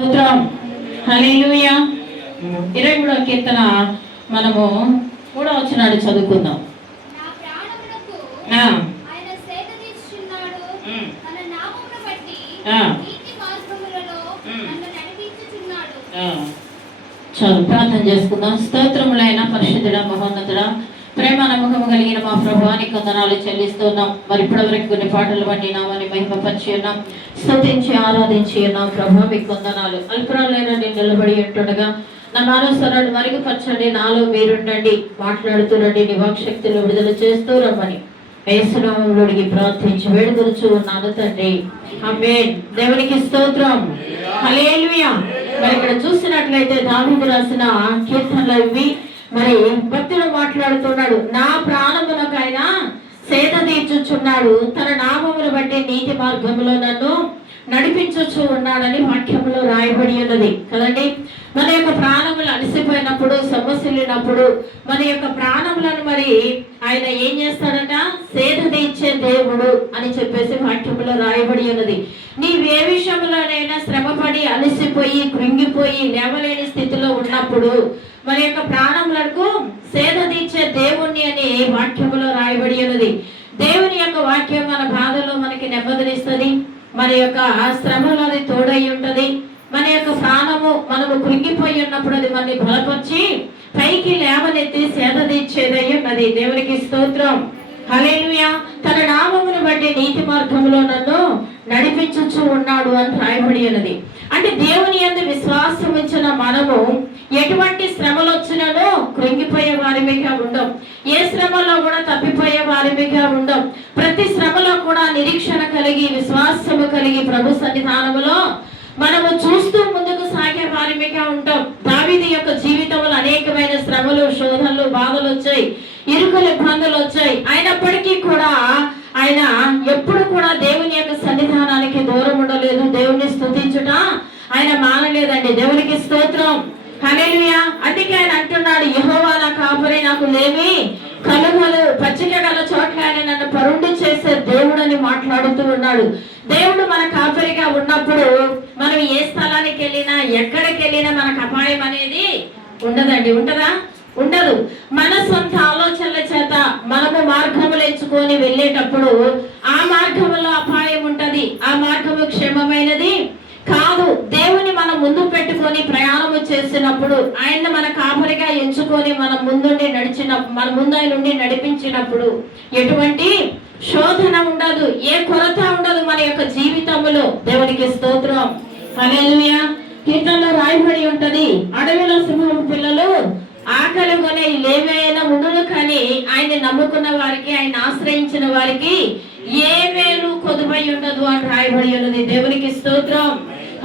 స్తోత్రం. హల్లెలూయా. 23వ కీర్తన మనము 3వ వచనాన్ని చదువుకుందాం. చాలు ప్రార్థన చేసుకుందాం. స్తోత్రములైన పరిశుద్ధుడ, మహోన్నతుడ, ప్రేమ నమ్మకము కలిగిన మా ప్రభువానికి వందనాలు చెల్లిస్తున్నాం. మరి ఇప్పటివరకు కొన్ని పాటలు పడి నామని మహిమపరిచి ఉన్నాం, స్తుతించి ఆరాధించి ఉన్నాం. ప్రభు మీకు వందనాలు. అల్పరాలైన నేను నిలబడి ఉంటుండగా నా మానసరాన్ని మరుగుపరచండి, నాలో మీరుండండి, మాట్లాడుతురండి, నీ వాక్శక్తిలో విడుదల చేస్తూ రమ్మని యేసునామములో అడిగి ప్రార్థించి వేడుకొనుచు ఉన్నాను తండ్రి, ఆమేన్. దేవునికి స్తోత్రం. హల్లెలూయా. మరి ఇక్కడ చూసినట్లయితే దావీదు రాసిన కీర్తనలు ఇవి. మరి భక్తుడు మాట్లాడుతున్నాడు, నా ప్రాణములకైనా సేద తీర్చుచున్నాడు, తన నామమును బట్టి నీతి మార్గంలో నన్ను నడిపించుచు ఉన్నాడని వాక్యములో రాయబడి ఉన్నది కదండి. మన యొక్క ప్రాణములు అలసిపోయినప్పుడు, సమస్యలున్నప్పుడు మన యొక్క ప్రాణములను మరి ఆయన ఏం చేస్తాడట, సేద తీర్చే దేవుడు అని చెప్పేసి వాక్యములో రాయబడి ఉన్నది. నీవే విషయంలోనైనా శ్రమపడి అలసిపోయి కృంగిపోయి లేవలేని స్థితిలో ఉన్నప్పుడు మన యొక్క ప్రాణములకు సేద తీర్చే దేవుణ్ణి అని వాక్యములో రాయబడి ఉన్నది. దేవుని యొక్క వాక్యం మన బాధలో మనకి నెమ్మదినిస్తుంది, మన యొక్క శ్రమలో అది తోడై ఉంటది. మన యొక్క ప్రాణము మనము కృంగిపోయి ఉన్నప్పుడు అది మనని బలపరిచి పైకి లేవనెత్తి సేద తీర్చేదై ఉన్నది. దేవునికి స్తోత్రం. హల్లెలూయా. తన నామమును బట్టి నీతి మార్గంలో నన్ను నడిపించుచు ఉన్నాడు అని రాయబడి ఉన్నది. అంటే దేవుని యందు విశ్వాసం ఉంచిన మనము ఎటువంటి శ్రమలు వచ్చినానో కృంగిపోయే వారిమిగా ఉండం, ఏ శ్రమలో కూడా తప్పిపోయే వారిమిగా ఉండం. ప్రతి శ్రమలో కూడా నిరీక్షణ కలిగి విశ్వాసము కలిగి ప్రభు సన్నిధానములో మనము చూస్తూ ముందుకు సాగే వారిమిగా ఉంటాం. దావీదు యొక్క జీవితంలో అనేకమైన శ్రమలు, శోధనలు, బాధలు వచ్చాయి, ఇరుకులు, ఇబ్బందులు వచ్చాయి. అయినప్పటికీ కూడా ఆయన ఎప్పుడు కూడా దేవుని యొక్క సన్నిధానానికి దూరం ఉండలేదు. దేవుని స్తుతించుట ఆయన మానలేదండి. దేవునికి స్తోత్రం. హల్లెలూయా. అందుకే ఆయన అంటున్నాడు, యెహోవా నా కాపరి, నాకు లేమి కలుగలు, పచ్చిక గల చోట్ల ఆయన నన్ను పరుండు చేసే దేవుడు అని మాట్లాడుతూ ఉన్నాడు. దేవుడు మన కాపరిగా ఉన్నప్పుడు మనం ఏ స్థలానికి వెళ్ళినా ఎక్కడికి వెళ్ళినా మనకు అపాయం అనేది ఉండదండి. ఉంటదా? ఉండదు. మన సొంత ఆలోచనల చేత మనము మార్గములు ఎంచుకొని వెళ్ళేటప్పుడు ఆ మార్గంలో అపాయం ఉంటది, ఆ మార్గము క్షేమమైనది కాదు. దేవుని మనం ముందు పెట్టుకొని ప్రయాణము చేసినప్పుడు, ఆయన మన కాపరిగా ఎంచుకొని మనం ముందుండి మన ముందు ఆయన నుండి నడిపించినప్పుడు ఎటువంటి శోధన ఉండదు, ఏ కొరత ఉండదు మన యొక్క జీవితంలో. దేవునికి స్తోత్రం. హల్లెలూయా. కీర్తనలో రాయబడి ఉంటది, అడవిలో సింహం పిల్లలు ఆకలి కొనే లేవైనా ఉండును, కానీ ఆయన నమ్ముకున్న వారికి, ఆయన ఆశ్రయించిన వారికి ఏ మేలు కొదువై ఉండదు అని రాయబడి ఉన్నది. దేవునికి స్తోత్రం.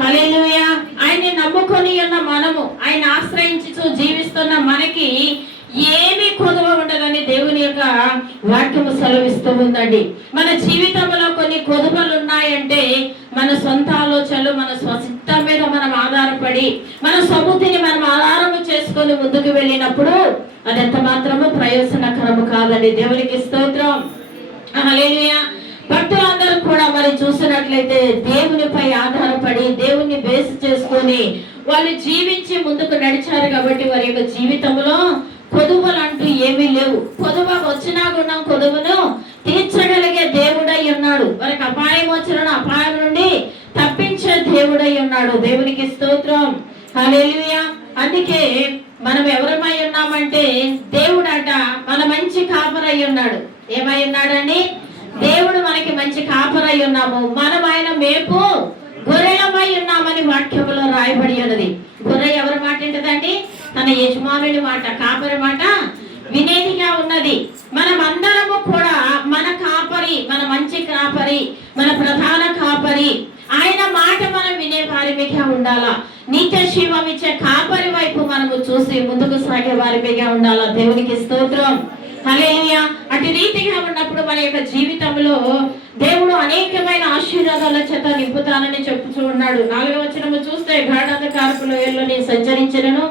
హల్లెలూయా. ఆయన్ని నమ్ముకొని ఉన్న మనము, ఆయన ఆశ్రయించుతూ జీవిస్తున్న మనకి ఏమి కొదువ ఉండదని దేవుని యొక్క వాక్యము సెలవిస్తూ ఉందండి. మన జీవితంలో కొన్ని కొదువలు ఉన్నాయంటే మన సొంత ఆలోచనలు, మన స్వసిద్ధం మీద మనం ఆధారపడి మన సముద్రిని మనం ఆధారము చేసుకొని ముందుకు వెళ్ళినప్పుడు అది ఎంత మాత్రము ప్రయోజనకరము కాదండి. దేవునికి స్తోత్రం. హల్లెలూయా. భక్తులందరూ కూడా మరి చూసినట్లయితే దేవునిపై ఆధారపడి దేవుణ్ణి బేస్ చేసుకొని వాళ్ళు జీవించి ముందుకు నడిచారు కాబట్టి వారి యొక్క జీవితంలో కొదువలు అంటూ ఏమీ లేవు. కొదువ వచ్చినా కూడా కొదువను తీర్చగలిగే దేవుడై ఉన్నాడు. వారికి అపాయం వచ్చిన అపాయం నుండి తప్పించే దేవుడై ఉన్నాడు. దేవునికి స్తోత్రం. హల్లెలూయా. అందుకే మనం ఎవరమై ఉన్నామంటే దేవుడట మన మంచి కాపరై ఉన్నాడు. ఏమై ఉన్నాడండి? దేవుడు మనకి మంచి కాపరై ఉన్నాము. మనం ఆయన మేపు గొర్రెలమై ఉన్నామని వాక్యములో రాయబడి ఉన్నది. గొర్రె ఎవరి మాట ఏంటండి? తన యజమానుని మాట, కాపరి మాట వినేదిగా ఉన్నది. మనం అందరము కూడా మన కాపరి, మన మంచి కాపరి, మన ప్రధాన కాపరి, ఆయన మాట మనం వినే వారిమిగా ఉండాలా. నిత్య జీవం ఇచ్చే కాపరి వైపు మనము చూసి ముందుకు సాగే వారిమిగా ఉండాలా. దేవునికి స్తోత్రం. హల్లెలూయా. అటు రీతిగా ఉన్నప్పుడు మన యొక్క జీవితంలో దేవుడు అనేకమైన ఆశీర్వాదాల చేత నింపుతానని చెప్పుతూ ఉన్నాడు. 4వ వచనము చూస్తే, గాఢాంధకారపు లోయల్లో నేను సంచరించినను,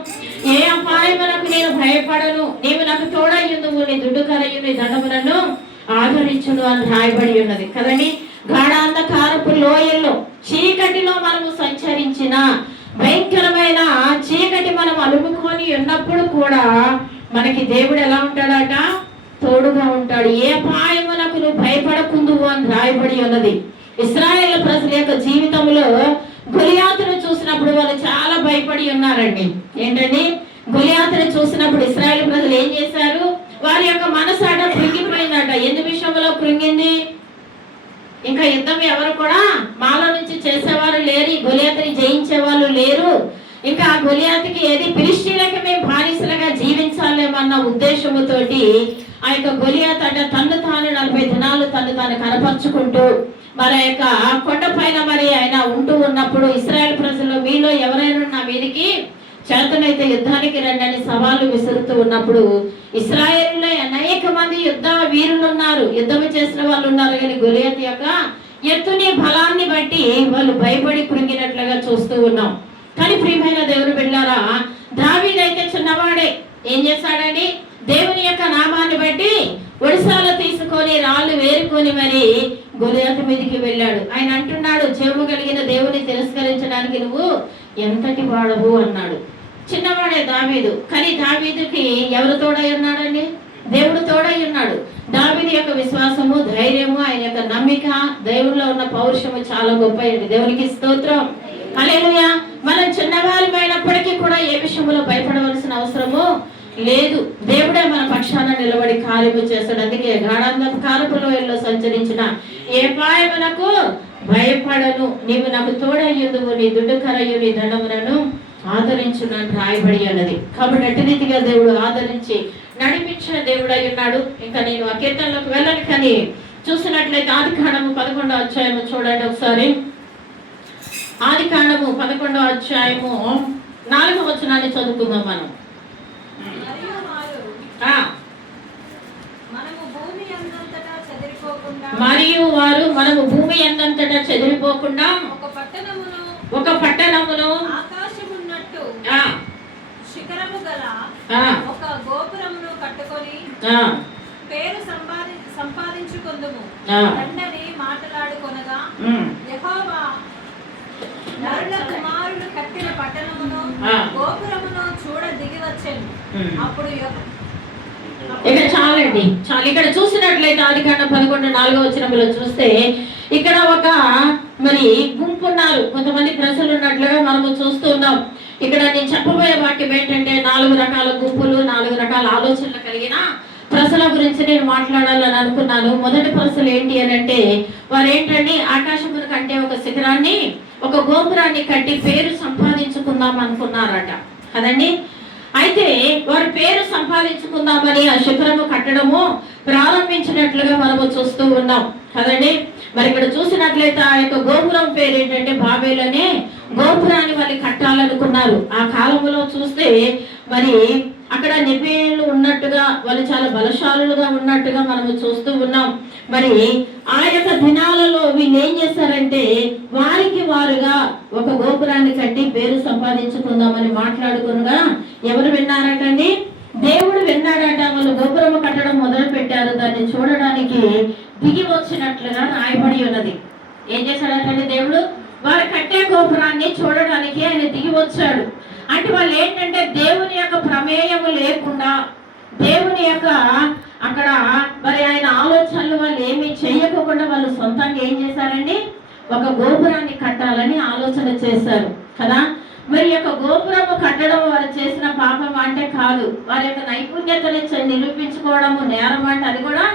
ఏ అపాయములకు నేను భయపడను, నీవు నాకు తోడయ్యుందువు, నీ దుడ్డుకరయు నీ దండములను ఆదరించును అని రాయబడి ఉన్నది కదండి. గాఢాంధకారపు లోయల్లో చీకటిలో మనము సంచరించిన నమ్ముకొని ఉన్నప్పుడు కూడా మనకి దేవుడు ఎలా ఉంటాడట? తోడుగా ఉంటాడు. ఏ అపాయమునకు నువ్వు భయపడకుందువు అని రాయబడి ఉన్నది. ఇశ్రాయేలు ప్రజల యొక్క జీవితంలో గొలియాతును చూసినప్పుడు వాళ్ళు చాలా భయపడి ఉన్నారండి. ఏంటండి? గొలియాతును చూసినప్పుడు ఇశ్రాయేలు ప్రజలు ఏం చేశారు? వారి యొక్క మనసాట కృంగిపోయిందట. ఎందు విషయంలో కృంగింది? ఇంకా యుద్ధం ఎవరు కూడా మాల నుంచి చేసేవారు లేరు, గొలియాతుని జయించే వాళ్ళు లేరు. ఇంకా ఆ గొలియాతుకి ఏది ఫిలిష్తీయులకి మేము బానిసలుగా జీవించాలేమన్న ఉద్దేశముతోటి ఆ యొక్క గొలియాతు అంటే తను తాను 40 దినాలు తను తాను కనపరుచుకుంటూ మరి యొక్క కొండ పైన మరి ఆయన ఉంటూ ఉన్నప్పుడు ఇశ్రాయేలు ప్రజలు మీలో ఎవరైనా నా మీదికి చేతనైతే యుద్ధానికి రండి అని సవాలు విసురుతూ ఉన్నప్పుడు ఇశ్రాయేలులో అనేక మంది యుద్ధ వీరులు ఉన్నారు, యుద్ధం చేసిన వాళ్ళు ఉన్నారు. కానీ గొలియాతు యొక్క ఎత్తుని బలాన్ని బట్టి వాళ్ళు భయపడి కృంగినట్లుగా చూస్తూ ఉన్నాం. కానీ ప్రియమైన దేవుని బిడ్డలారా, దావీదైతే చిన్నవాడే ఏం చేశాడని దేవుని యొక్క నామాన్ని బట్టి ఒడిశాలో తీసుకొని రాళ్ళు వేరుకొని మరి గొలియాతు మీదకి వెళ్ళాడు. ఆయన అంటున్నాడు, చెవు కలిగిన దేవుని తిరస్కరించడానికి నువ్వు ఎంతటి వాడవు అన్నాడు. చిన్నవాడే దావీదు. కానీ దావీదుకి ఎవరు తోడై ఉన్నాడండి? దేవుడు తోడై ఉన్నాడు. దావీదు యొక్క విశ్వాసము, ధైర్యము, ఆయన యొక్క నమ్మిక, దేవుడిలో ఉన్న పౌరుషము చాలా గొప్ప. దేవునికి స్తోత్రం. హల్లెలూయా. మనం చిన్నవారిమైనప్పటికీ కూడా ఏ విషయంలో భయపడవలసిన అవసరము లేదు. దేవుడే మన పక్షాన నిలబడి కార్యము చేస్తాడు. అందుకే గాఢాంధకారపు లోయల్లో సంచరించిన ఏ పాయమునకు భయపడను, నీవు నాకు తోడయ్యుదువు, నీ దుడ్డుకరయు నీ దండములను ఆదరించునని రాయబడి అన్నది. కాబట్టి అటు రీతిగా దేవుడు ఆదరించి నడిపించిన దేవుడు అయి ఉన్నాడు. ఇంకా నేను ఆ కీర్తనలోకి వెళ్ళను, కానీ చూసినట్లయితే ఆదికాండము 11వ అధ్యాయము చూడండి ఒకసారి. ఆదికాండము 11వ అధ్యాయము 4వ వచనాన్ని చదువుకుందాం మనం. మరియు వారు మనము భూమి ఎందంతటా చెదిరిపోకుండా ఒక పట్టణమును ఆకాశమున్నట్టు శిఖరము గల ఒక గోపురమును కట్టుకొని పేరు సంపాదించుకొందుము రండని మాట్లాడుకొనగా యెహోవా నరుల కుమారులు కట్టిన పట్టణమును గోపురమును చూడ దిగి వచ్చెను. అప్పుడు ఇక్కడ చాలండి, చాలు. ఇక్కడ చూసినట్లయితే ఆదికాండం 11:4 వచనంలో చూస్తే ఇక్కడ ఒక మరి గుంపు ఉన్నారు, కొంతమంది ప్రజలు ఉన్నట్లుగా మనము చూస్తూ ఉన్నాం. ఇక్కడ నేను చెప్పబోయే వాక్యం ఏంటంటే 4 రకాల గుంపులు, 4 రకాల ఆలోచనలు కలిగిన ప్రజల గురించి నేను మాట్లాడాలని అనుకున్నాను. మొదటి ప్రజలు ఏంటి అని అంటే, వారు ఏంటంటే ఆకాశమును కంటే ఒక శిఖరాన్ని, ఒక గోపురాన్ని కట్టి పేరు సంపాదించుకుందాం అనుకున్నారట కదండి. అయితే వారు పేరు సంపాదించుకుందామని ఆ శిఖరము కట్టడము ప్రారంభించినట్లుగా మనము చూస్తూ ఉన్నాం కదండి. మరి ఇక్కడ చూసినట్లయితే ఆ యొక్క గోపురం పేరు ఏంటంటే బాబేలు అనే గోపురాన్ని వాళ్ళు కట్టాలనుకున్నారు. ఆ కాలంలో చూస్తే మరి అక్కడ నిబేలు ఉన్నట్టుగా, వాళ్ళు చాలా బలశాలులుగా ఉన్నట్టుగా మనము చూస్తూ ఉన్నాం. మరి ఆ యొక్క దినాలలో వీళ్ళు ఏం చేశారంటే వారికి వారుగా ఒక గోపురాన్ని కట్టి పేరు సంపాదించుకుందామని మాట్లాడుకునగా ఎవరు విన్నారటండి? దేవుడు విన్నాడట. వాళ్ళు గోపురము కట్టడం మొదలు పెట్టారు. దాన్ని చూడడానికి దిగి వచ్చినట్లుగా రాయబడి ఉన్నది. ఏం చేశాడటండి దేవుడు? వారు కట్టే గోపురాన్ని చూడడానికి ఆయన దిగి వచ్చాడు. అంటే వాళ్ళు ఏంటంటే దేవుని యొక్క ప్రమేయము లేకుండా, దేవుని యొక్క అక్కడ మరి ఆయన ఆలోచనలు వాళ్ళు ఏమీ చేయకుండా వాళ్ళు సొంతంగా ఏం చేశారండి? ఒక గోపురాన్ని కట్టాలని ఆలోచన చేశారు కదా. మరి యొక్క గోపురము కట్టడం వారు చేసిన పాపం అంటే కాదు, వారి యొక్క నైపుణ్యతని నిరూపించుకోవడము నేరం అంటే అది కూడా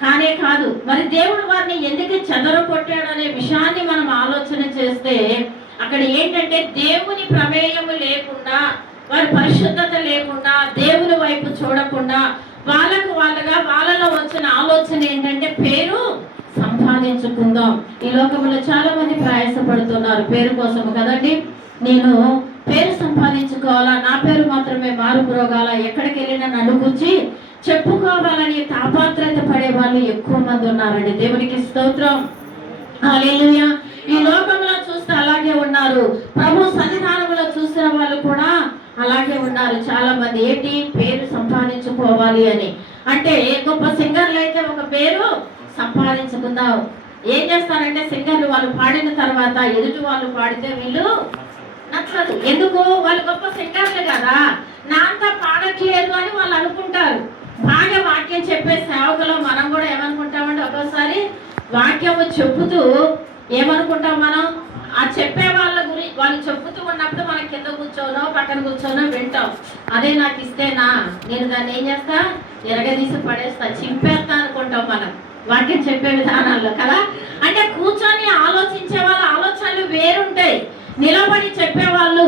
కానే కాదు. మరి దేవుడు వారిని ఎందుకు చెదరగొట్టాడు అనే విషయాన్ని మనం ఆలోచన చేస్తే అక్కడ ఏంటంటే దేవుని ప్రమేయము లేకుండా, వారి పరిశుద్ధత లేకుండా, దేవుని వైపు చూడకుండా వాళ్ళగా వాళ్ళలో వచ్చిన ఆలోచన ఏంటంటే పేరు సంపాదించుకుందాం. ఈ లోకంలో చాలా మంది ప్రయాసపడుతున్నారు పేరు కోసము కదండి. నేను పేరు సంపాదించుకోవాలా, నా పేరు మాత్రమే మారుపురోగాల, ఎక్కడికి వెళ్ళినా నన్ను గురించి చెప్పుకోవాలని తాపత్రత పడే వాళ్ళు ఎక్కువ మంది ఉన్నారండి. దేవునికి స్తోత్రం. హల్లెలూయా. ఈ లోకంలో చూస్తే అలాగే ఉన్నారు, ప్రభు సన్నిధానంలో చూసిన వాళ్ళు కూడా అలాగే ఉన్నారు చాలా మంది. ఏంటి? పేరు సంపాదించుకోవాలి అని. అంటే గొప్ప సింగర్లు అయితే ఒక పేరు సంపాదించుకుందాం. ఏం చేస్తారంటే సింగర్లు వాళ్ళు పాడిన తర్వాత ఎదుటి వాళ్ళు పాడితే వీళ్ళు నచ్చదు. ఎందుకు? వాళ్ళు గొప్ప సింగర్లు కదా, నా అంతా పాడట్లేదు అని వాళ్ళు అనుకుంటారు. బాగా వాక్యం చెప్పే సేవకులు మనం కూడా ఏమనుకుంటామంటే, ఒక్కోసారి వాక్యము చెప్పుతూ ఏమనుకుంటాం మనం, ఆ చెప్పే వాళ్ళ గురించి వాళ్ళు చెప్పుతూ ఉన్నప్పుడు మనం కింద కూర్చోనో పక్కన కూర్చోనో వింటాం. అదే నాకు ఇస్తేనా, నేను దాన్ని ఏం చేస్తా, ఎరగదీసి పడేస్తా, చింపేస్తా అనుకుంటాం మనం వాక్యం చెప్పే విధానాల్లో కదా. అంటే కూర్చొని ఆలోచించే వాళ్ళ ఆలోచనలు వేరుంటాయి. నిలబడి చెప్పేవాళ్ళు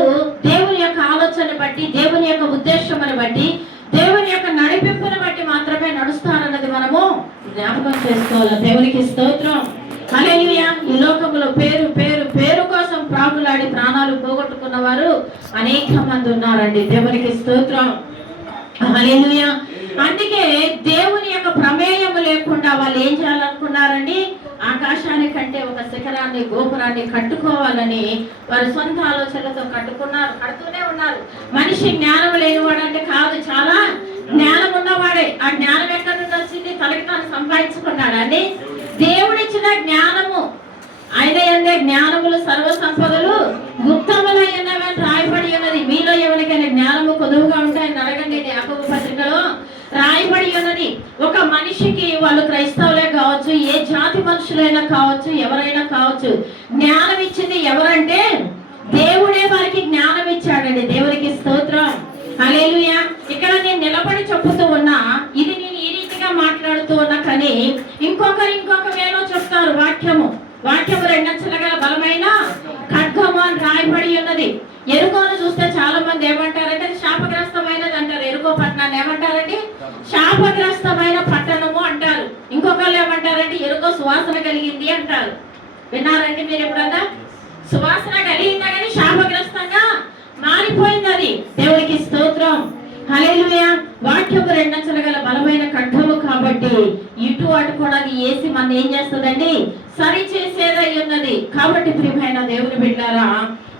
దేవుని యొక్క ఆలోచన బట్టి, దేవుని యొక్క ఉద్దేశమును బట్టి, దేవుని యొక్క నడిపింపును బట్టి మాత్రమే నడుస్తారన్నది మనము జ్ఞాపకం చేసుకోవాలి. దేవునికి స్తోత్రం. హల్లెలూయా. ఈ లోకంలో పేరు పేరు పేరు కోసం ప్రాకులాడి ప్రాణాలు పోగొట్టుకున్న వారు అనేక మంది ఉన్నారండి. దేవునికి స్తోత్రం. హల్లెలూయా. అందుకే దేవుని యొక్క ప్రమేయము లేకుండా వాళ్ళు ఏం చేయాలనుకున్నారండి, ఆకాశానికంటే ఒక శిఖరాన్ని గోపురాన్ని కట్టుకోవాలని వారి సొంత ఆలోచనలతో కడుతూనే ఉన్నారు. మనిషి జ్ఞానం లేనివాడు అంటే కాదు, చాలా జ్ఞానం ఉన్నవాడే. ఆ జ్ఞానం ఎక్కడి నుండి వచ్చింది? తనకి తాను సంపాదించుకున్నాడు అండి. దేవుడిచ్చిన జ్ఞానము, ఆయన ఎందే జ్ఞానములు సర్వ సంపదలు గుప్తములైనవని రాయబడి ఉన్నది. మీలో ఎవరికైనా జ్ఞానము కొదువుగా ఉంటాయని అడగండి. యాకోబు పత్రికలో రాయబడి ఉన్నది. ఒక మనిషికి, వాళ్ళు క్రైస్తవులే కావచ్చు, ఏ జాతి మనుషులైనా కావచ్చు, ఎవరైనా కావచ్చు, జ్ఞానం ఇచ్చింది ఎవరంటే దేవుడే వారికి జ్ఞానం ఇచ్చాడండి. దేవునికి స్తోత్రం. హల్లెలూయా. ఇక్కడ నేను నిలబడి చెప్పుతూ ఉన్నా, ఇది నేను ఈ రీతిగా మాట్లాడుతూ ఉన్నా, కానీ ఇంకొక వేలో చెప్తారు. వాక్యము రెండంచెల గల బలమైన ఖడ్గము అని రాయబడి ఉన్నది. ఎరుకోను చూస్తే చాలా మంది ఏమంటారంటే శాపగ్రస్తమైనది అంటారు. ఎరుకో పట్టణాన్ని ఏమంటారండి? శాపగ్రస్తమైన పట్టణము అంటారు. ఇంకొకళ్ళు ఏమంటారంటే ఎరుకో సువాసన కలిగింది అంటారు. విన్నారండి మీరు ఎప్పుడన్నా? సువాసన కలిగిందా కానీ శాపగ్రస్తంగా మారిపోయింది అది. దేవునికి స్తోత్రం. హల్లెలూయా. వాక్యము రెండంచెల గల బలమైన ఖడ్గము కాబట్టి ఇటు అటు కూడా వేసి మన ఏం చేస్తుందండి, సరి చేసేదై ఉన్నది. కాబట్టి ప్రియమైన దేవుని బిడ్డలారా,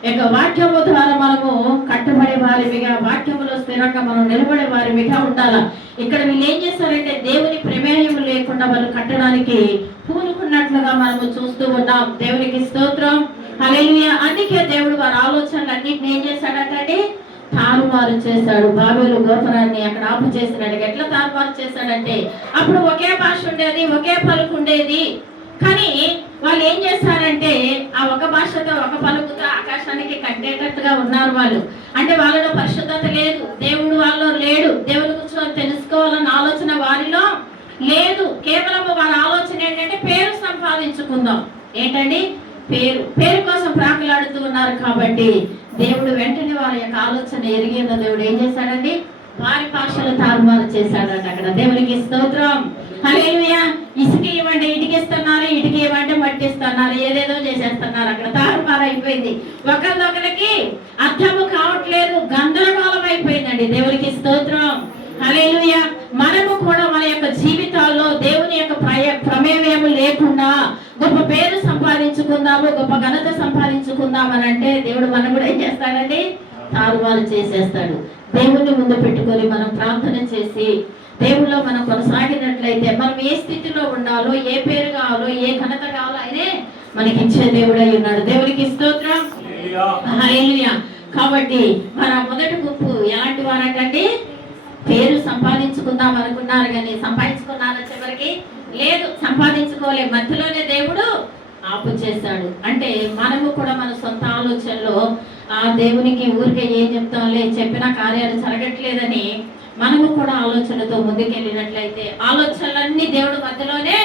ఇక వాక్యము ద్వారా మనము కట్టబడే వారిగా, వాక్యములో స్థిరంగా మనం నిలబడే వారిగా ఉండాలా. ఇక్కడ వీళ్ళు ఏం చేస్తారంటే దేవుని ప్రమేయం లేకుండా వాళ్ళు కట్టడానికి పూనుకున్నట్లుగా మనము చూస్తూ ఉన్నాం. దేవునికి స్తోత్రం. హల్లెలూయా. అందుకే దేవుడు వారి ఆలోచనలు అన్నింటినీ ఏం చేశాడంటే తారుమారు చేశాడు. బాబేలు గోపురాన్ని అక్కడ ఆపు చేసినాడు. ఎట్లా తారుమారు చేశాడంటే, అప్పుడు ఒకే భాష ఉండేది, ఒకే పలుకు ఉండేది. కానీ వాళ్ళు ఏం చేశారంటే ఆ ఒక భాషతో ఒక పలుకుతో ఆకాశానికి కట్టేటట్టుగా ఉన్నారు వాళ్ళు. అంటే వాళ్ళలో పరిశుద్ధత లేదు, దేవుడు వాళ్ళలో లేడు, దేవుని గురించి తెలుసుకోవాలన్న ఆలోచన వారిలో లేదు. కేవలం వారి ఆలోచన ఏంటంటే పేరు సంపాదించుకుందాం. ఏంటండి? పేరు కోసం ప్రాకులాడుతూ ఉన్నారు. కాబట్టి దేవుడు వెంటనే వారి యొక్క ఆలోచన ఎరిగిన దేవుడు ఏం చేశాడండి, వారి భాషలు తారుమారు చేశాడంట. అక్కడ దేవునికి స్తోత్రం. హల్లెలూయా. ఇసుక ఇవ్వండి ఇటుకిస్తున్నారు, ఇటుక ఇవ్వండి మట్టిస్తున్నారు, ఏదేదో చేసేస్తున్నారు. అక్కడ తారుమారు అయిపోయింది. ఒకరికొకరికి అర్థము కావట్లేదు, గందరగోళం అయిపోయిందండి. దేవునికి స్తోత్రం. హల్లెలూయా. మనము కూడా మన యొక్క జీవితాల్లో దేవుని యొక్క ప్రమేయం లేకుండా గొప్ప పేరు సంపాదించుకుందాము, గొప్ప ఘనత సంపాదించుకుందాం అని అంటే దేవుడు మనం కూడా ఏం చేస్తాడండి, తారుమారు చేసేస్తాడు. దేవుణ్ణి ముందు పెట్టుకొని మనం ప్రార్థన చేసి దేవుళ్ళో మనం కొనసాగినట్లయితే మనం ఏ స్థితిలో ఉండాలో, ఏ పేరు కావాలో, ఏ ఘనత కావాలో ఆయనే మనకి ఇచ్చే దేవుడై ఉన్నాడు. దేవునికి స్తోత్రం. హల్లెలూయా. కాబట్టి మన మొదటి గుంపు ఎలాంటి వారంటే పేరు సంపాదించుకుందాం అనుకున్నారు, కానీ సంపాదించుకున్నారా? చివరికి లేదు, సంపాదించుకోలే. మధ్యలోనే దేవుడు ఆపు చేశాడు. అంటే మనము కూడా మన సొంత ఆలోచనలో ఆ దేవునికి ఊరికే ఏం చెప్తాంలే, చెప్పిన కార్యాలు జరగట్లేదని మనము కూడా ఆలోచనతో ముందుకెళ్ళినట్లయితే ఆలోచనలన్నీ దేవుడు మధ్యలోనే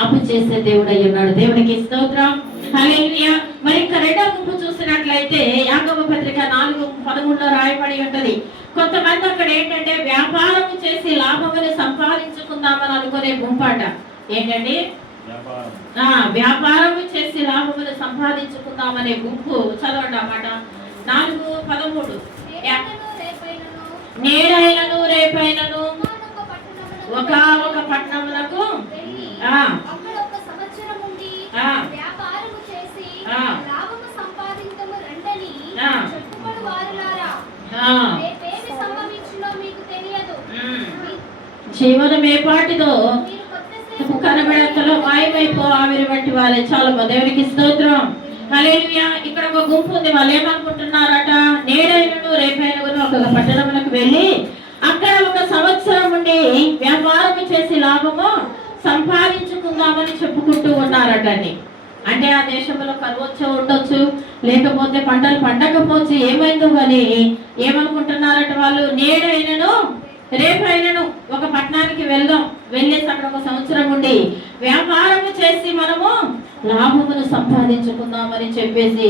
ఆపు చేసే దేవుడు అయి ఉన్నాడు. దేవునికి స్తోత్రం. హల్లెలూయా. మరి ఇంకా రెండవ గుంపు చూసినట్లయితే యాకోబు పత్రిక 4:13 రాయబడి ఉంటది. కొంతమంది అక్కడ ఏంటంటే వ్యాపారం చేసి లాభముని సంపాదించుకుందామని అనుకునే గుంపాట. ఏంటండి? వ్యాపారం చేసి లాభముని సంపాదించుకుందామనే గుంపు. చదవండి అన్నమాట. 4:13. నేడైనను రేపైనను ఒక పట్టణములకు జీవనం ఏ పాటిదో కనబడతలో మాయమైపో ఆవిరి వంటి వాళ్ళే. చాలా దేవునికి స్తోత్రం. హల్లెలూయా. ఇక్కడ ఒక గుంపు ఉంది. వాళ్ళు ఏమనుకుంటున్నారట, నేడైనను రేపైనను ఒక పట్టణములకు వెళ్ళి అక్కడ ఒక సంవత్సరం ఉండి వ్యాపారం చేసి లాభము సంపాదించుకుందామని చెప్పుకుంటూ ఉన్నారట అండి. అంటే ఆ దేశంలో కరువు ఉండొచ్చు, లేకపోతే పంటలు పండకపోవచ్చు, ఏమైందో అని ఏమనుకుంటున్నారట వాళ్ళు, నేడైనను రేపైనను ఒక పట్టణానికి వెళ్దాం, వెళ్ళేసి అక్కడ ఒక సంవత్సరం ఉండి వ్యాపారము చేసి మనము లాభమును సంపాదించుకుందామని చెప్పేసి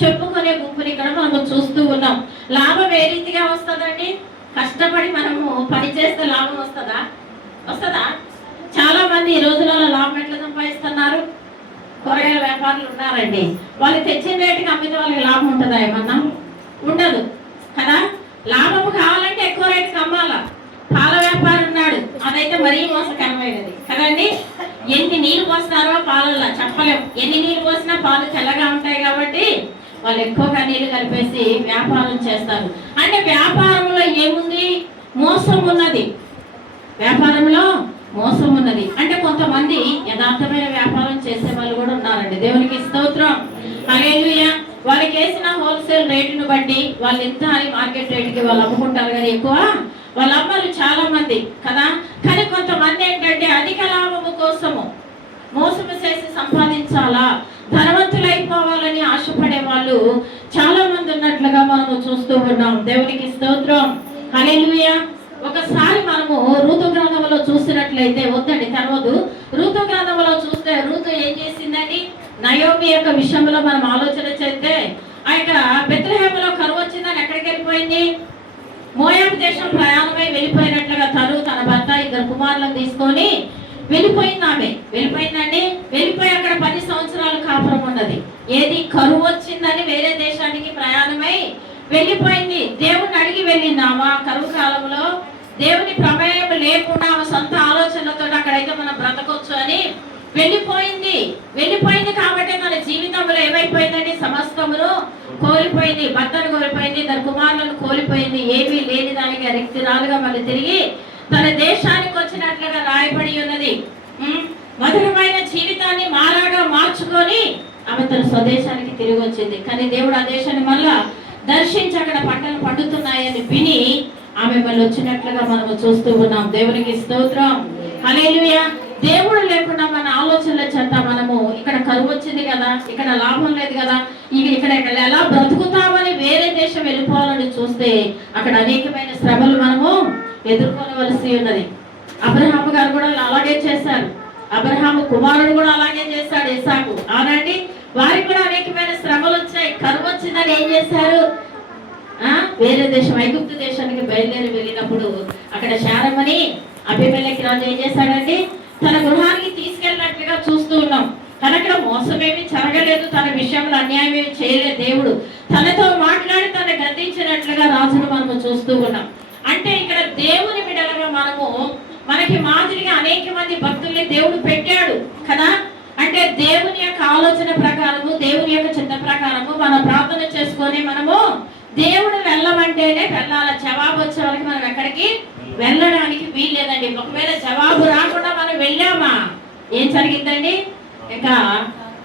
చెప్పుకునే గుంపుని ఇక్కడ మనం చూస్తూ ఉన్నాం. లాభం ఏ రీతిగా వస్తుందండి? కష్టపడి మనము పని చేస్తే లాభం వస్తుందా? చాలా మంది ఈ రోజులలో లాభం ఎట్లా సంపాదిస్తున్నారు? కూరగాయల వ్యాపారులు ఉన్నారండి, వాళ్ళు తెచ్చిన రేటుకి అమ్మితే వాళ్ళకి లాభం ఉంటుందా? ఏమన్నా ఉండదు కదా. లాభము కావాలంటే ఎక్కువ రేటుకి అమ్మాలా. పాల వ్యాపారి ఉన్నాడు, అదైతే మరీ మోసకరమైనది కదండి. ఎన్ని నీళ్ళు పోస్తారో పాలల్లో చెప్పలేము. ఎన్ని నీళ్ళు పోసినా పాలు తెల్లగా ఉంటాయి కాబట్టి వాళ్ళు ఎక్కువగా నీళ్లు కలిపేసి వ్యాపారం చేస్తారు. అంటే వ్యాపారంలో ఏముంది? మోసం ఉన్నది. వ్యాపారంలో మోసం ఉన్నది. అంటే కొంతమంది యథార్థమైన వ్యాపారం చేసే వాళ్ళు కూడా ఉన్నారండి. దేవునికి స్తోత్రం, హల్లెలూయా. వాళ్ళకి వేసిన హోల్సేల్ రేటును బట్టి వాళ్ళు ఎంత అని మార్కెట్ రేటుకి వాళ్ళు అమ్ముకుంటారు కానీ ఎక్కువ వాళ్ళు అమ్మరు చాలా మంది కదా. కానీ కొంతమంది ఏంటంటే అధిక లాభము కోసము మోసము చేసి సంపాదించాలా, ధనవంతులైపోవాలని ఆశపడే వాళ్ళు చాలా మంది ఉన్నట్లుగా మనము చూస్తూ ఉన్నాం. దేవునికి స్తోత్రం, హల్లెలూయా. ఒకసారి మనము ఋతు గ్రంథంలో చూసినట్లయితే, వద్దండి తెరవదు, ఋతు గ్రంథంలో చూస్తే ఋతు ఏం చేసిందని నయోమి యొక్క విషయంలో మనం ఆలోచన చేస్తే, ఆ యొక్క బెత్లెహేములో కరువు వచ్చిందని ఎక్కడికి వెళ్ళిపోయింది? మోయాబు దేశం ప్రయాణమై వెళ్ళిపోయినట్లుగా తన భర్త 2 కుమారులను తీసుకొని వెళ్ళిపోయింది. ఆమె వెళ్ళిపోయిందండి. వెళ్ళిపోయి అక్కడ 10 సంవత్సరాలు కాపురం ఉన్నది. ఏది? కరువు వచ్చిందని వేరే దేశానికి ప్రయాణమై వెళ్ళిపోయింది. దేవుణ్ణి అడిగి వెళ్ళింది. ఆమె కరువు కాలంలో దేవుని ప్రమేయం లేకుండా ఆమె సొంత ఆలోచనలతో అక్కడైతే మనం బ్రతకొచ్చు అని వెళ్ళిపోయింది కాబట్టి మన జీవితంలో ఏమైపోయిందండి? సమస్తమును కోల్పోయింది. భర్తను కోల్పోయింది, 2 కుమారులను కోల్పోయింది. ఏమీ లేని దానికి రిక్తురాలుగా మళ్ళీ తిరిగి తన దేశానికి వచ్చినట్లుగా రాయబడి ఉన్నది. మధురమైన జీవితాన్ని మారాగా మార్చుకొని ఆమె తన స్వదేశానికి తిరిగి వచ్చింది. కానీ దేవుడు ఆ దేశాన్ని మళ్ళా దర్శించి అక్కడ పంటలు పండుతున్నాయని విని ఆమె మళ్ళీ వచ్చినట్లుగా మనము చూస్తూ ఉన్నాం. దేవునికి స్తోత్రం, హల్లెలూయా. దేవుడు లేకుండా మన ఆలోచనల చేత మనము ఇక్కడ కరువు వచ్చింది కదా, ఇక్కడ లాభం లేదు కదా, ఇక్కడ ఎలా బ్రతుకుతామని వేరే దేశం వెళ్ళిపోవాలని చూస్తే అక్కడ అనేకమైన శ్రమలు మనము ఎదుర్కొనవలసి ఉన్నది. అబ్రహాము గారు కూడా అలాగే చేశారు. అబ్రహాము కుమారుడు కూడా అలాగే చేశాడు, ఇస్సాకు. అవునండి, వారికి కూడా అనేకమైన శ్రమలు వచ్చాయి. కరువు వచ్చిందని ఏం చేశారు? వేరే దేశం ఐగుప్తు దేశానికి బయలుదేరి వెళ్ళినప్పుడు అక్కడ శారమని అబీమెలెకు రాజు ఏం చేశాడండి? తన గృహానికి తీసుకెళ్ళినట్లుగా చూస్తూ ఉన్నాం. తనక్కడ మోసమేమి జరగలేదు, తన విషయంలో అన్యాయం ఏమి చేయలేదు. దేవుడు తనతో మాట్లాడి తను గద్దించినట్లుగా రాజును మనము చూస్తూ ఉన్నాం. అంటే ఇక్కడ దేవుని బిడ్డలుగా మనకి మాదిరిగా అనేక మంది భక్తుల్ని దేవుడు పెట్టాడు కదా. అంటే దేవుని యొక్క ఆలోచన ప్రకారము, దేవుని యొక్క చిత్త ప్రకారము మనం ప్రార్థన చేసుకొని మనము దేవుడు వెళ్ళమంటేనే వెళ్ళాలి. జవాబు వచ్చే వరకు మనం ఎక్కడికి వెళ్ళడానికి వీల్లేదండి. ఒకవేళ జవాబు రాకుండా మనం వెళ్ళామా ఏం జరిగిందండి? ఇంకా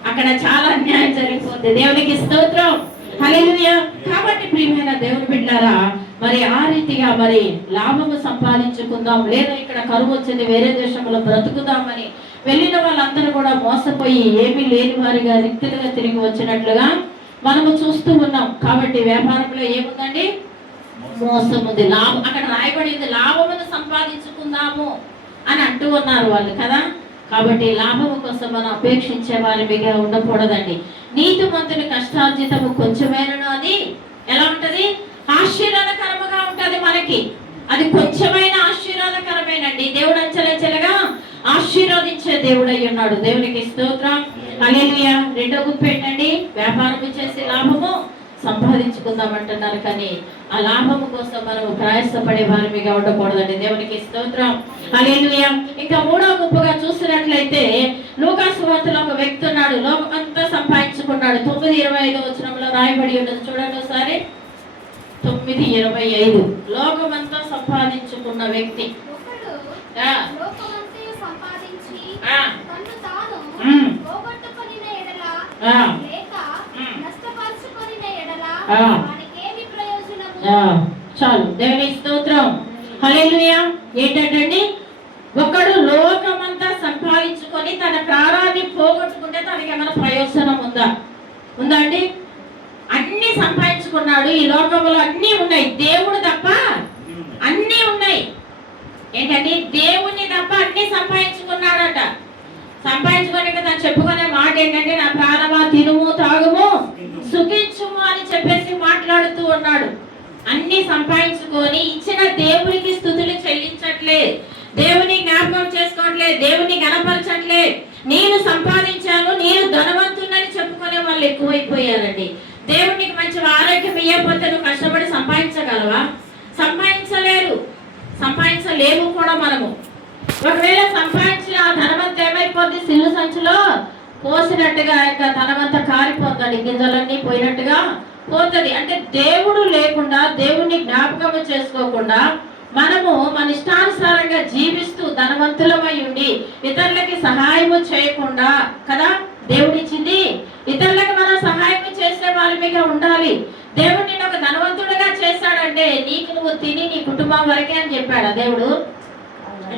అక్కడ చాలా అన్యాయం జరిగిపోతుంది. దేవునికి స్తోత్రం, హల్లెలూయా. కాబట్టి ప్రియమైన దేవుని బిడ్డలారా, మరి ఆ రీతిగా మరి లాభము సంపాదించుకుందాం, లేదా ఇక్కడ కరువు వచ్చింది వేరే దేశంలో బ్రతుకుదామని వెళ్ళిన వాళ్ళందరూ కూడా మోసపోయి ఏమీ లేని వారిగా రిక్తులుగా తిరిగి వచ్చినట్లుగా మనము చూస్తూ ఉన్నాం. కాబట్టి వ్యాపారంలో ఏముందండి? మోసం ఉంది. లాభం అక్కడ రాయబడింది, లాభమును సంపాదించుకుందాము అని అంటూ ఉన్నారు వాళ్ళు కదా. కాబట్టి లాభము కోసం మనం అపేక్షించే వారిగా ఉండకూడదండి. నీతిమంతుని కష్టార్జితము కొంచెమైనను అది ఎలా ఉంటది? ఆశీర్వాదకరముగా ఉంటది. మనకి అది కొంచెమైన ఆశీర్వాదకరమేనండి. దేవుడు అంచెలంచెలుగా ఆశీర్వదించే దేవుడై ఉన్నాడు. దేవునికి స్తోత్రం, హల్లెలూయా. రెండో గుంపు ఏంటండి? వ్యాపారం చేసి లాభము సంపాదించుకుందామంటున్నారు. కానీ ఆ లాభము కోసం మనం ప్రయాసపడే వారిగా ఉండకూడదండి. దేవునికి స్తోత్రం, హల్లెలూయా. ఇంకా మూడో గుంపుగా చూసినట్లయితే లూకా సువార్తలో ఒక వ్యక్తి ఉన్నాడు. లోకమంతా సంపాదించుకున్నాడు. 9:25 వచనంలో రాయబడి ఉన్నది, చూడండి ఒకసారి. 9:25 లోకమంతా సంపాదించుకున్న వ్యక్తి వానికేమి ప్రయోజనము? చాలు, దేవుని స్తోత్రం. హల్లెలూయా. ఏంటంటే ఒకడు లోకమంతా సంపాదించుకొని తన ప్రాణాన్ని పోగొట్టుకుంటే తనకి ఏమైనా ప్రయోజనం ఉందా? ఉందా అండి? అన్ని సంపాదించుకున్నాడు, ఈ లోకంలో అన్ని ఉన్నాయి, దేవుడు తప్ప అన్ని ఉన్నాయి. ఏంటంటే దేవుణ్ణి తప్ప అన్ని సంపాదించుకున్నాడట. సంపాదించుకొని తను చెప్పుకునే మాట ఏంటంటే, నా ప్రాణమా తినుము తాగుము సుఖించుము అని చెప్పేసి మాట్లాడుతూ ఉన్నాడు. అన్ని సంపాదించుకొని ఇచ్చిన దేవునికి స్తుతులు చెల్లించట్లే, దేవుని జ్ఞాపకం చేసుకోవట్లేదు, దేవుని గణపరచట్లేదు. నేను సంపాదించాను, నేను ధనవంతునని చెప్పుకునే వాళ్ళు ఎక్కువైపోయారండి. దేవునికి మంచి ఆరోగ్యం ఇవ్వకపోతే నువ్వు కష్టపడి సంపాదించగలవా? సంపాదించలేరు, సంపాదించలేము కూడా మనము. ఒకవేళ సంపాదించిన ఆ ధనవంత ఏమైపోద్ది? సిల్లు సంచిలో పోసినట్టుగా యొక్క ధనవంత కారిపోతాడు, గింజలన్నీ పోయినట్టుగా పోతుంది. అంటే దేవుడు లేకుండా, దేవుణ్ణి జ్ఞాపకం చేసుకోకుండా మనము మన ఇష్టానుసారంగా జీవిస్తూ ధనవంతులమై ఉండి ఇతరులకి సహాయము చేయకుండా కదా దేవుడిచ్చింది, ఇతరులకు మనం సహాయం చేసే వాళ్ళమిగా ఉండాలి. దేవుడు నిన్ను ఒక ధనవంతుడిగా చేశాడంటే నీకు నువ్వు తిని నీ కుటుంబం వరకే అని చెప్పాడా దేవుడు?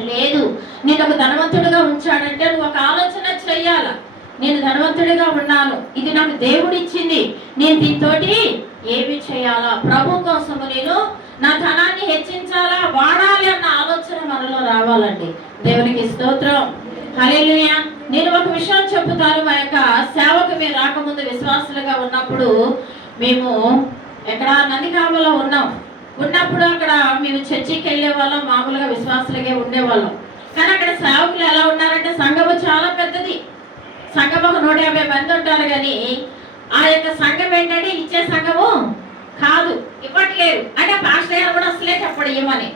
లేదు. నేను ఒక ధనవంతుడిగా ఉంచాడంటే నువ్వు ఒక ఆలోచన చెయ్యాల. నేను ధనవంతుడిగా ఉన్నాను, ఇది నాకు దేవుడు ఇచ్చింది, నేను దీంతోటి ఏమి చేయాలా, ప్రభు కోసము నేను నా ధనాన్ని హెచ్చించాలా, వాడాలి అన్న ఆలోచన మనలో రావాలండి. దేవునికి స్తోత్రం. హల్లెలూయా. నేను ఒక విషయం చెప్తాను. మా యొక్క సేవకు మేము రాకముందు విశ్వాసులుగా ఉన్నప్పుడు మేము ఎక్కడ నందిగామలో ఉన్నప్పుడు అక్కడ మేము చర్చికి వెళ్ళే వాళ్ళం, మామూలుగా విశ్వాసులుగా ఉండేవాళ్ళం. కానీ అక్కడ సేవకులు ఎలా ఉన్నారంటే సంఘము చాలా పెద్దది, సంఘం ఒక 150 మంది ఉంటారు. కానీ ఆ యొక్క సంఘం ఏంటంటే ఇచ్చే సంఘము కాదు, ఇవ్వట్లేదు. అంటే పాస్టర్ గారు కూడా అసలే చెప్పడు ఇవ్వమని.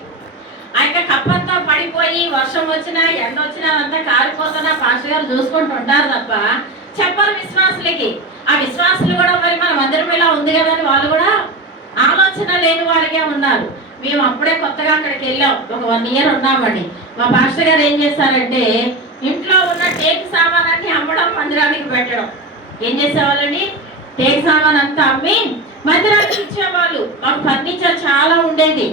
ఆ యొక్క కప్పంతా పడిపోయి వర్షం వచ్చినా ఎండ వచ్చినా అంతా కారిపోతున్నా పాస్టర్ గారు చూసుకుంటూ ఉంటారు తప్ప చెప్పరు విశ్వాసులకి. ఆ విశ్వాసులు కూడా మరి మన మందిరం ఇలా ఉంది కదా అని వాళ్ళు కూడా ఆలోచన లేని వారిగా ఉన్నారు. మేము అప్పుడే కొత్తగా అక్కడికి వెళ్ళాం, ఒక 1 ఇయర్ ఉన్నామండి. మా పాస్టర్ గారు ఏం చేశారంటే ఇంట్లో ఉన్న టేక్ సామానాన్ని అమ్మడం, మందిరానికి పెట్టడం. ఏం చేసేవాళ్ళండి? టేక్ సామాన్ అంతా అమ్మి మందిరానికి ఇచ్చేవాళ్ళు. మాకు ఫర్నిచర్ చాలా ఉండేది.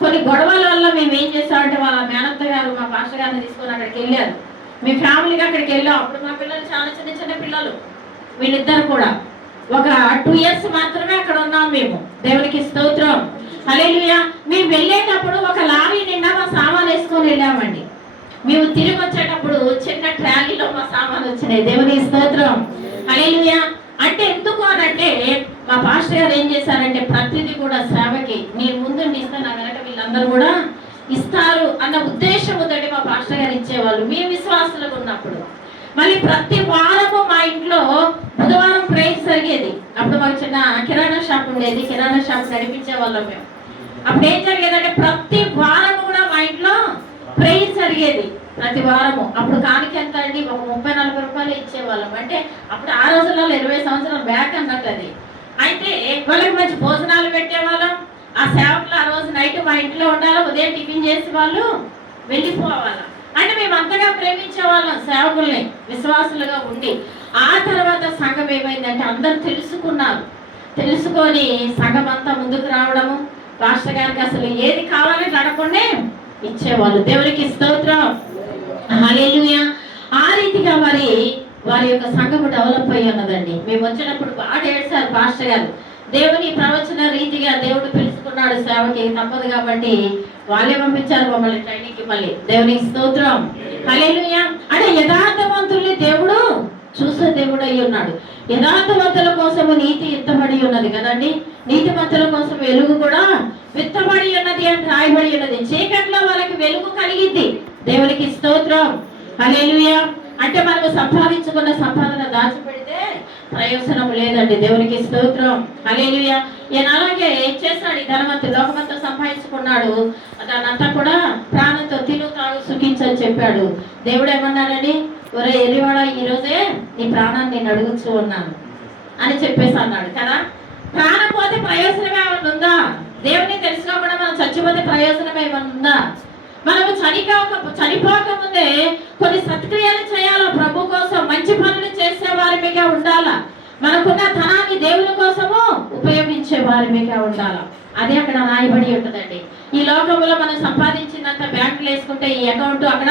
కొన్ని గొడవల వల్ల మేము ఏం చేసామంటే వాళ్ళ మేనత్త గారు మా పాస్టర్ గారిని తీసుకొని అక్కడికి వెళ్ళారు. మీ ఫ్యామిలీగా అక్కడికి వెళ్ళాం. అప్పుడు మా పిల్లలు చాలా చిన్న చిన్న పిల్లలు, వీళ్ళిద్దరు కూడా ఒక 2 ఇయర్స్ మాత్రమే అక్కడ ఉన్నాం మేము. దేవునికి స్తోత్రం. హల్లెలూయా. మేము వెళ్ళేటప్పుడు ఒక లారీ నిండా మా సామాన్ వేసుకొని వెళ్ళామండి. మేము తిరిగి వచ్చేటప్పుడు చిన్న ట్రాలీలో మా సామాన్ వచ్చినాయి. దేవుని స్తోత్రం. హల్లెలూయా. అంటే ఎందుకు అనంటే మా పాస్టర్ గారు ఏం చేశారంటే ప్రతిదీ కూడా సేవకి నేను ముందు ఇస్తాను, నా వెనక వీళ్ళందరూ కూడా ఇస్తారు అన్న ఉద్దేశం ఉందండి. మా పాస్టర్ గారు ఇచ్చేవాళ్ళు మేము విశ్వాసులకు ఉన్నప్పుడు. మళ్ళీ ప్రతి వారము మా ఇంట్లో బుధవారం ప్రేయర్ జరిగేది. అప్పుడు మాకు చిన్న కిరాణా షాప్ ఉండేది, కిరాణా షాప్ నడిపించే వాళ్ళం మేము. అప్పుడు ఏం జరిగేదంటే ప్రతి వారము కూడా మా ఇంట్లో ప్రేయర్ జరిగేది, ప్రతి వారము. అప్పుడు కానికి ఎంత అండి? ఒక 30-40 రూపాయలు ఇచ్చేవాళ్ళం. అంటే అప్పుడు ఆ రోజుల్లో 20 సంవత్సరాల బ్యాక్ అన్నట్టు అది. అయితే వాళ్ళకి మంచి భోజనాలు పెట్టేవాళ్ళం. ఆ సేవకులు ఆ రోజు నైట్ మా ఇంట్లో ఉండాలి, ఉదయం టిఫిన్ చేసి వాళ్ళు వెళ్ళిపోవాలి. అంటే మేము అంతగా ప్రేమించే వాళ్ళం సేవకుల్ని, విశ్వాసులుగా ఉండి. ఆ తర్వాత సంఘం ఏమైందంటే అందరూ తెలుసుకొని సంఘం అంతా ముందుకు రావడము, పాస్టర్ గారికి అసలు ఏది కావాలని అడగకుండా ఇచ్చేవాళ్ళు. దేవునికి స్తోత్రం. హల్లెలూయా. ఆ రీతిగా మరి వారి యొక్క సంఘము డెవలప్ అయ్యి ఉన్నదండి. మేము వచ్చినప్పుడు బాగా ఏడ్చారు పాస్టర్ గారు. దేవుని ప్రవచన రీతిగా దేవుడు పిలుచుకున్నాడు సేవకి, తప్పదు కాబట్టి వాళ్ళే పంపించారు మమ్మల్ని ట్రైనింగ్కి. మళ్ళీ దేవునికి స్తోత్రం. హల్లెలూయా. అంటే యథార్థవంతుల్ని దేవుడు చూసే దేవుడు అయి ఉన్నాడు. యథార్థవంతుల కోసము నీతి విత్తబడి ఉన్నది కదండి. నీతిమంతుల కోసం వెలుగు కూడా విత్తబడి ఉన్నది అని రాయబడి ఉన్నది. చీకట్లో వాళ్ళకి వెలుగు కలిగింది. దేవునికి స్తోత్రం. హల్లెలూయా. అంటే మనము సంపాదించుకున్న సంపాదన దాచిపెడితే ప్రయోజనం లేదండి. దేవునికి స్తోత్రం. హల్లెలూయా. ఈయన అలాగే చేస్తాడు. ఈ ధనవంతుడు లోకమంతా సంపాదించుకున్నాడు, దానంతా కూడా ప్రాణంతో తిను తాగు సుఖించని చెప్పాడు. దేవుడు ఏమన్నాడండి? ఒరే ఎరివాడ, ఈ రోజే నీ ప్రాణాన్ని నేను అడుగుతూ ఉన్నాను అని చెప్పేసి అన్నాడు కదా. ప్రాణం పోతే ప్రయోజనం ఏమైనా ఉందా? దేవుని తెలుసుకోకుండా మనం చచ్చిపోతే ప్రయోజనం ఏమైనా ఉందా? మనము చనిపోకముందే కొన్ని సత్క్రియలు చేయాలా, ప్రభు కోసం మంచి పనులు చేసే వారిగా ఉండాలా. మనకున్న ధనాన్ని దేవుని కోసము ఉపయోగించే వారిగా ఉండాలి. అదే అక్కడ రాయబడి ఉంటుందండి. ఈ లోకంలో మనం సంపాదించినంత బ్యాంకులు వేసుకుంటే ఈ అకౌంట్ అక్కడ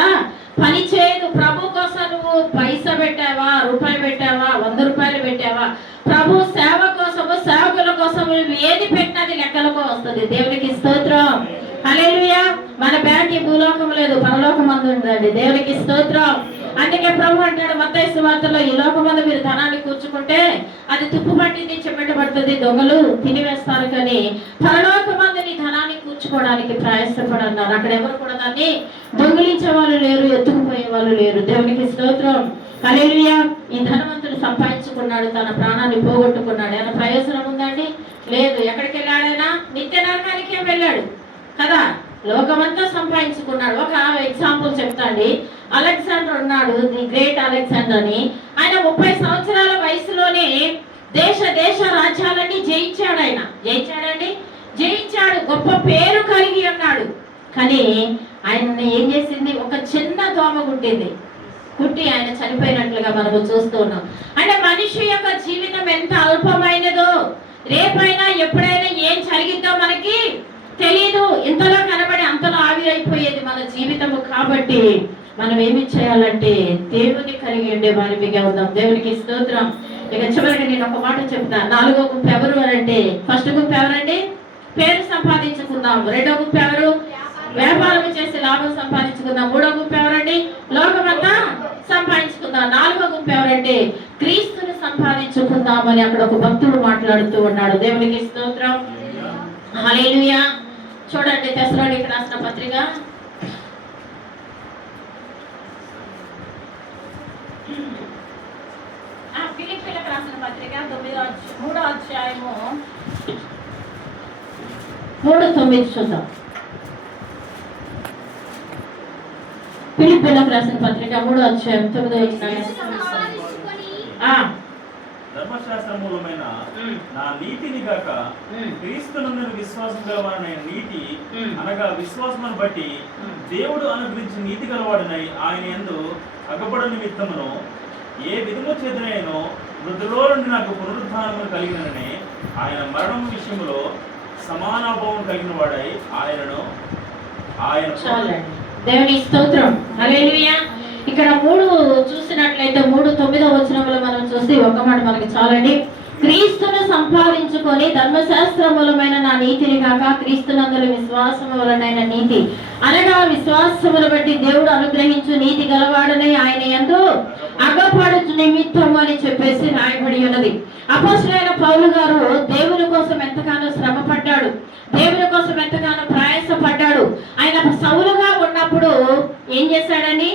పని చేయదు. ప్రభు కోసం నువ్వు పైసా పెట్టావా, రూపాయి పెట్టావా, 100 రూపాయలు పెట్టావా, ప్రభు సేవ కోసము సేవకుల కోసం నువ్వు ఏది పెట్టినది లెక్కలకు వస్తుంది. దేవునికి స్తోత్రం. హల్లెలూయా. మన బ్యాంక్ ఈ భూలోకం లేదు, పరలోకమందు ఉందండి. దేవునికి స్తోత్రం. అందుకే ప్రభు అంటాడు మత్తయి సువార్తలో, ఈ లోకమందు మీరు ధనాన్ని కూర్చుకుంటే అది తుప్పు పట్టింది, చెమటబడుతుంది, దొంగలు తినివేస్తారు, కానీ పరలోకమందు నీ ధనాన్ని కూర్చుకోవడానికి ప్రయాసపడన్నారు. అక్కడ ఎవరు కూడా దాన్ని దొంగిలించే వాళ్ళు లేరు, ఎత్తుకుపోయే వాళ్ళు లేరు. దేవునికి స్తోత్రం. హల్లెలూయా. ఈ ధనవంతుడు సంపాదించుకున్నాడు, తన ప్రాణాన్ని పోగొట్టుకున్నాడు. ఏమైనా ప్రయోజనం ఉందండి? లేదు. ఎక్కడికి వెళ్ళాడైనా? నిత్య నరకానికే వెళ్ళాడు కదా. లోకమంతా సంపాదించుకున్నాడు. ఒక ఎగ్జాంపుల్ చెప్తాండి. అలెగ్జాండర్ ఉన్నాడు, ది గ్రేట్ అలెగ్జాండర్ అని. ఆయన 30 సంవత్సరాల వయసులోనే దేశ రాజ్యాలన్నీ జయించాడు. ఆయన జయించాడు, గొప్ప పేరు కలిగి ఉన్నాడు. కానీ ఆయన ఏం చేసింది? ఒక చిన్న దోమ కుట్టి ఆయన చనిపోయినట్లుగా మనము చూస్తూ ఉన్నాం. అంటే మనిషి యొక్క జీవితం ఎంత అల్పమైనదో, రేపైనా ఎప్పుడైనా ఏం జరిగిద్దో మనకి తెలీదు. ఇంతలో కనబడి అంతలో ఆవిరైపోయేది మన జీవితము. కాబట్టి మనం ఏమి చేయాలంటే దేవుని కలిగి ఉండే వారిగా ఉందాం. దేవునికి స్తోత్రం. ఇక చివరికి నేను ఒక మాట చెప్తా. 4వ గుంపు ఎవరు అంటే, ఫస్ట్ గుంపు ఎవరండి? పేరు సంపాదించుకుందాం. 2వ గుంపు ఎవరు? వ్యాపారం చేసి లాభం సంపాదించుకుందాం. 3వ గుంపు ఎవరండి? లోకమంతా సంపాదించుకుందాం. 4వ గుంపు ఎవరంటే క్రీస్తుని సంపాదించుకుందామని అక్కడ ఒక భక్తుడు మాట్లాడుతూ ఉన్నాడు. దేవునికి స్తోత్రం. హల్లెలూయా. చూడండి, తెస్సలోనికీయులకు రాసిన పత్రిక ఫిలిప్పీయులకు రాసిన పత్రిక 3వ అధ్యాయము 3:9 చూద్దాం. ఫిలిప్పీయులకు రాసిన పత్రిక 3వ అధ్యాయం 9వ వచనం. ధర్మశాస్త్రమూలమైన నా నీతిని గాక క్రీస్తునందు విశ్వాసం గలవాడనైన నీతి అనగా విశ్వాసమును బట్టి దేవుడు అనుగ్రహించిన నీతి గలవాడనై ఆయన యందు అగపడు నిమిత్తమును ఏ విధము చేతనైనో మృతుల్లో నుండి నాకు పునరుద్ధానమును కలిగిననే ఆయన మరణం విషయంలో సమానాభావం కలిగిన వాడై ఆయన దేవుని స్తోత్రం. హల్లెలూయా. ఇక్కడ 3 చూసినట్లయితే 3:9వ వచనంలో మనం చూసి ఒక మాట మనకి చాలండి. క్రీస్తును సంపాదించుకొని ధర్మశాస్త్రమూలమైన నా నీతిని కాక క్రీస్తునందుల విశ్వాసము వలనైన నీతి అనగా విశ్వాసమును బట్టి దేవుడు అనుగ్రహించు నీతి గలవాడని ఆయన యందు అగపడు నిమిత్తము అని చెప్పేసి రాయబడి ఉన్నది. అపోస్తలుడైన పౌలు గారు దేవుని కోసం ఎంతగానో శ్రమ పడ్డాడు, దేవుని కోసం ఎంతగానో ప్రయాసపడ్డాడు. ఆయన సౌలుగా ఉన్నప్పుడు ఏం చేశాడని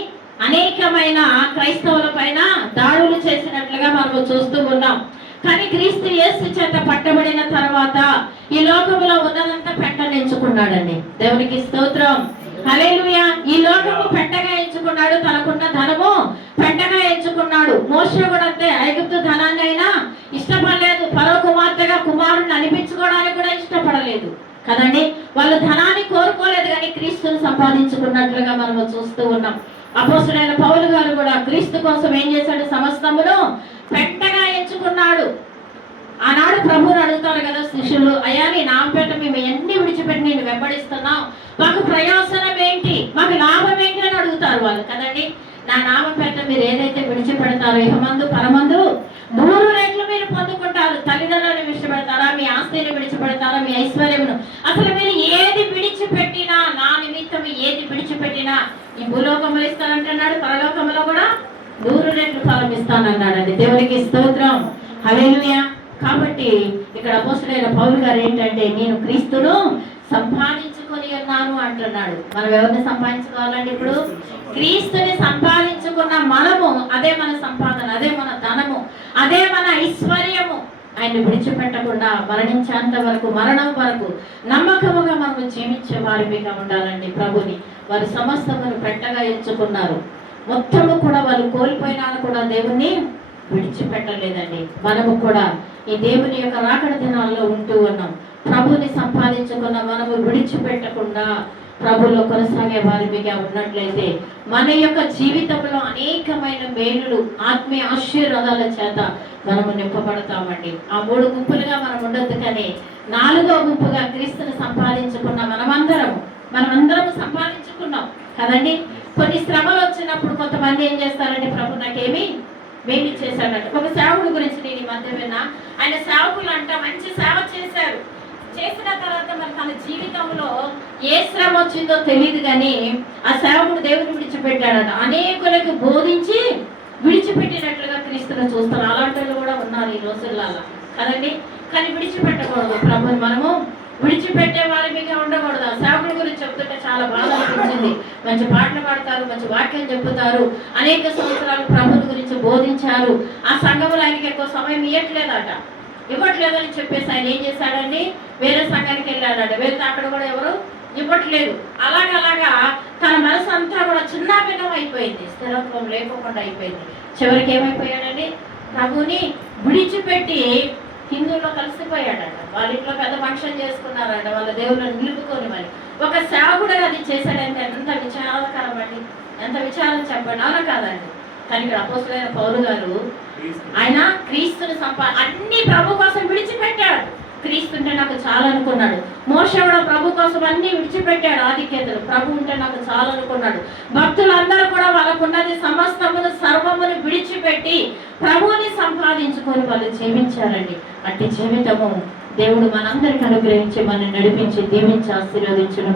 అనేకమైన క్రైస్తవుల పైన దాడులు చేసినట్లుగా మనము చూస్తూ ఉన్నాం. కానీ క్రీస్తు యేసు చేత పట్టబడిన తర్వాత ఈ లోకములో ఉన్నదంతా పెట్టనించుకున్నాడండి. దేవునికి స్తోత్రం. హల్లెలూయా. ఈ లోకము పెట్టగా ఎంచుకున్నాడు, తనకున్న ధనము పెట్టగా ఎంచుకున్నాడు. మోషే కూడా అంతే. ఐగుప్తు ధనాన్ని అయినా ఇష్టపడలేదు, ఫరో కుమార్తెగా కుమారుని అనిపించుకోవడానికి కూడా ఇష్టపడలేదు కదండి. వాళ్ళు ధనాన్ని కోరుకోలేదు, కానీ క్రీస్తుని సంపాదించుకున్నట్లుగా మనము చూస్తూ ఉన్నాం. అపోస్తలుడైన పౌలు గారు కూడా క్రీస్తు కోసం ఏం చేశాడు? సమస్తమును పెట్టగా ఎంచుకున్నాడు. ఆనాడు ప్రభువుని అడుగుతారు కదా శిష్యులు, అయ్యా నీ నామపేట మేము ఎన్ని విడిచిపెట్టి నేను వెంబడిస్తున్నాం, మాకు ప్రయోజనం ఏంటి, మాకు లాభం ఏంటి అని అడుగుతారు వాళ్ళు కదండి. నా నామపేట మీరు ఏదైతే విడిచిపెడతారో ఇహమందు పరమందు 3 రెట్లు మీరు పొందుకుంటారు. తల్లిదండ్రులను విడిచిపెడతారా, మీ ఆస్తిని విడిచిపెడతారా, మీ ఐశ్వర్యమును, అసలు మీరు ఏది విడిచిపెట్టినా, నా నిమిత్తం ఏది విడిచిపెట్టినా ఈ భూలోకములు ఇస్తానంటున్నాడు, పరలోకములో కూడా 100 రెట్లు ఫలం ఇస్తానన్నాడండి. దేవునికి స్తోత్రం. హల్లెలూయా. కాబట్టి ఇక్కడ అపోస్తలుడైన పౌలు గారు ఏంటంటే నేను క్రీస్తును సంపాదించుకొని ఉన్నాను అంటున్నాడు. మనం ఎవరిని సంపాదించుకోవాలండి? ఇప్పుడు క్రీస్తుని సంపాదించుకున్న మనము, అదే మన సంపాదన, అదే మన ధనము, అదే మన ఐశ్వర్యము. ఆయన్ని విడిచిపెట్టకుండా మరణించేంత వరకు, మరణం వరకు నమ్మకముగా మనము జీవించే వారిగా ఉండాలండి. ప్రభుని వారు సమస్తమును పెట్టగా ఎంచుకున్నారు. మొత్తము కూడా వాళ్ళు కోల్పోయినా కూడా దేవుణ్ణి విడిచిపెట్టలేదండి. మనము కూడా ఈ దేవుని యొక్క రాకడ దినాల్లో ఉంటూ ఉన్నాం. ప్రభుని సంపాదించుకున్న మనము విడిచిపెట్టకుండా ప్రభులో కొనసాగే వారిగా ఉన్నట్లయితే మన యొక్క జీవితంలో అనేకమైన మేలులు, ఆత్మీయ ఆశీర్వాదాల చేత మనము నింపబడతామండి. ఆ 3 గుంపులుగా మనం ఉండొద్దు, కానీ 4వ గుంపుగా క్రీస్తుని సంపాదించుకున్న మనమందరము సంపాదించుకున్నాం కదండి. కొన్ని శ్రమలు వచ్చినప్పుడు కొంతమంది ఏం చేస్తారంటే, ప్రభు నాకేమి మేలు చేశాడంట. ఒక సేవకుడి గురించి నేను ఈ మధ్య విన్నా. ఆయన సేవకులు అంట మంచి సేవ చేశారు. చేసిన తర్వాత మరి తన జీవితంలో ఏ శ్రమ వచ్చిందో తెలియదు, కానీ ఆ సేవకుడు దేవుని విడిచిపెట్టాడట. అనేకులకు బోధించి విడిచిపెట్టినట్లుగా క్రీస్తును చూస్తాం. అలాంటి వాళ్ళు కూడా ఉన్నారు ఈ రోజుల్లో కదండి. కానీ విడిచిపెట్టకూడదు ప్రభుని. మనము విడిచిపెట్టే వారిగా ఉండకూడదు. ఆ సేవకుల గురించి చెప్తుంటే చాలా బాధ అనిపించింది. మంచి పాటలు పాడతారు, మంచి వాక్యం చెప్తారు, అనేక సంవత్సరాలు ప్రభుని గురించి బోధించారు. ఆ సంఘములు ఆయనకి ఎక్కువ సమయం ఇవ్వట్లేదని చెప్పేసి ఆయన ఏం చేశాడండి, వేరే సంఘానికి వెళ్ళాడట. వెళ్తే అక్కడ కూడా ఎవరు ఇవ్వట్లేదు. అలాగా తన మనసు అంతా కూడా చిన్నాభిన్నం అయిపోయింది, స్థిరత్వం లేకుండా అయిపోయింది. చివరికి ఏమైపోయాడండి, ప్రభుని విడిచిపెట్టి హిందువుల్లో కలిసిపోయాడట. వాళ్ళ ఇంట్లో పెద్ద ఫంక్షన్ చేసుకున్నారట, వాళ్ళ దేవుళ్ళని నిలుపుకొని. మరి ఒక సేవకుడు అది చేశాడంటే ఎంత విచారకరం అండి, ఎంత విచారం చెప్పండి, అవునా కాదండి. కానీ ఇక్కడ అపోస్తులైన పౌలు గారు ఆయన క్రీస్తుని అన్ని ప్రభు కోసం విడిచిపెట్టాడు. క్రీస్తుంటే నాకు చాలా అనుకున్నాడు. మోషే కూడా ప్రభు కోసం అన్ని విడిచిపెట్టాడు. ఆధిక్యతలు ప్రభు ఉంటే నాకు చాలా అనుకున్నాడు. భక్తులందరూ కూడా వాళ్ళకున్నది సమస్తమును సర్వమును విడిచిపెట్టి ప్రభువుని సంపాదించుకొని వాళ్ళు జీవించారండి. అట్టి జీవితము దేవుడు మనందరికి అనుగ్రహించి మనల్ని నడిపించి దీవించి ఆశీర్వదించునుగా.